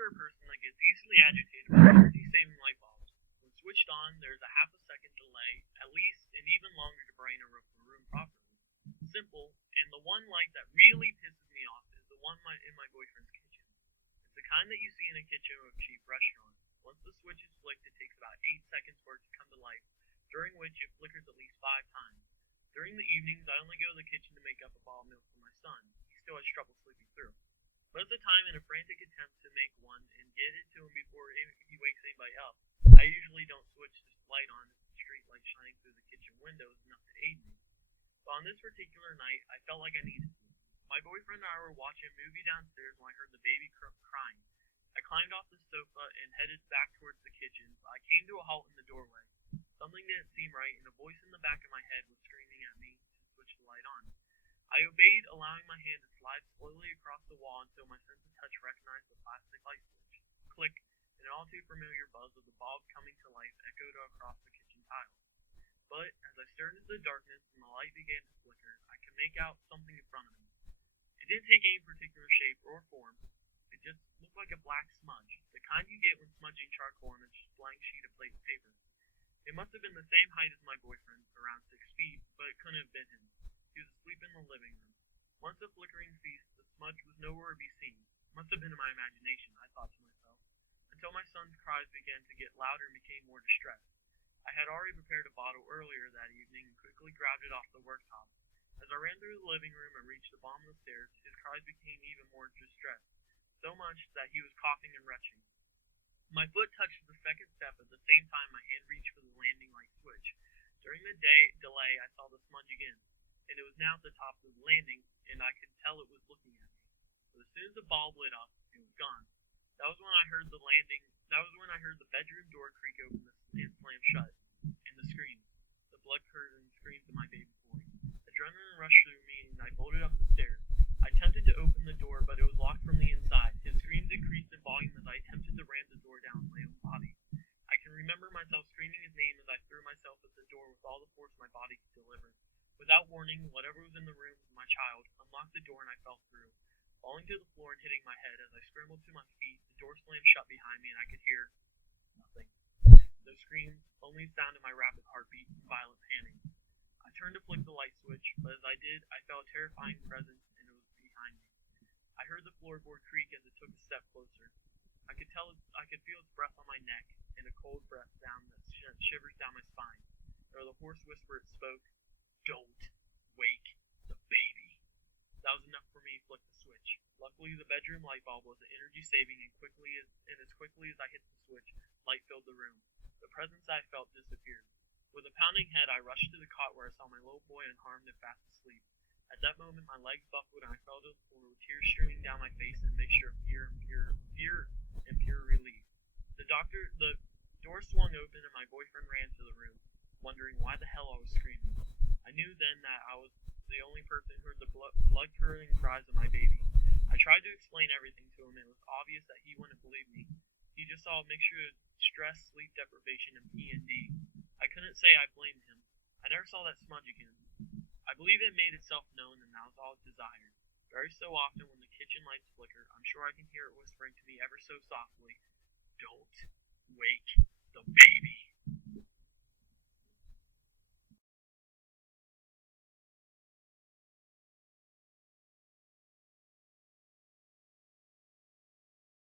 are a person that gets easily agitated by energy-saving light bulbs. When switched on, there's a half a second delay, at least, and even longer to brighten a room properly. Simple, and the one light that really pisses me off is the one in my boyfriend's kitchen. It's the kind that you see in a kitchen of a cheap restaurant. Once the switch is flicked, it takes about 8 seconds for it to come to life, during which it flickers at least 5 times. During the evenings, I only go to the kitchen to make up a bottle of milk for my son. He still has trouble sleeping through. Most of the time, in a frantic attempt to make one and get it to him before he wakes anybody up, I usually don't switch the light on if the street light shining through the kitchen window is enough to aid me. But on this particular night, I felt like I needed to. My boyfriend and I were watching a movie downstairs when I heard the baby crying. I climbed off the sofa and headed back towards the kitchen, but I came to a halt in the doorway. Something didn't seem right, and a voice in the back of my head was screaming at me to switch the light on. I obeyed, allowing my hand to slide slowly across the wall until my sense of touch recognized the plastic light switch. Click, and an all too familiar buzz of the bulb coming to life echoed across the kitchen tile. But as I stared into the darkness and the light began to flicker, I could make out something in front of me. It didn't take any particular shape or form. It just looked like a black smudge, the kind you get when smudging charcoal on a blank sheet of paper. It must have been the same height as my boyfriend, around 6 feet, but it couldn't have been him. He was asleep in the living room. Once the flickering ceased, the smudge was nowhere to be seen. Must have been in my imagination, I thought to myself, until my son's cries began to get louder and became more distressed. I had already prepared a bottle earlier that evening and quickly grabbed it off the worktop. As I ran through the living room and reached the bottom of the stairs, his cries became even more distressed, so much that he was coughing and retching. My foot touched the second step at the same time my hand reached for the landing light switch. During the delay, I saw the smudge again, and it was now at the top of the landing, and I could tell it was looking at me. But as soon as the bulb lit up, it was gone. That was when I heard the bedroom door creak open and slam shut, and the screams, the blood-curdling screams of my baby boy. Adrenaline rushed through me, and I bolted up the stairs. I attempted to open the door, but it was locked from the inside. His screams increased in volume as I attempted to ram the door down my own body. I can remember myself screaming his name as I threw myself at the door with all the force my body could deliver. Without warning, whatever was in the room with my child unlocked the door and I fell through, falling to the floor and hitting my head. As I scrambled to my feet, the door slammed shut behind me and I could hear nothing. The screams only sounded my rapid heartbeat and violent panic. I turned to flick the light switch, but as I did, I felt a terrifying presence and it was behind me. I heard the floorboard creak as it took a step closer. I could feel its breath on my neck and a cold breath down that shivers down my spine. Or the hoarse whisper it spoke, "Don't wake the baby." That was enough for me to flick the switch. Luckily, the bedroom light bulb was energy saving, and as quickly as I hit the switch, light filled the room. The presence I felt disappeared. With a pounding head, I rushed to the cot where I saw my little boy unharmed and fast asleep. At that moment, my legs buckled and I fell to the floor with tears streaming down my face in a mixture of fear and pure relief. The door swung open and my boyfriend ran to the room, wondering why the hell I was screaming. I knew then that I was the only person who heard the blood-curdling cries of my baby. I tried to explain everything to him, and it was obvious that he wouldn't believe me. He just saw a mixture of stress, sleep deprivation, and PND. I couldn't say I blamed him. I never saw that smudge again. I believe it made itself known, and that was all it desired. Very so often, when the kitchen lights flicker, I'm sure I can hear it whispering to me ever so softly, "Don't wake the baby."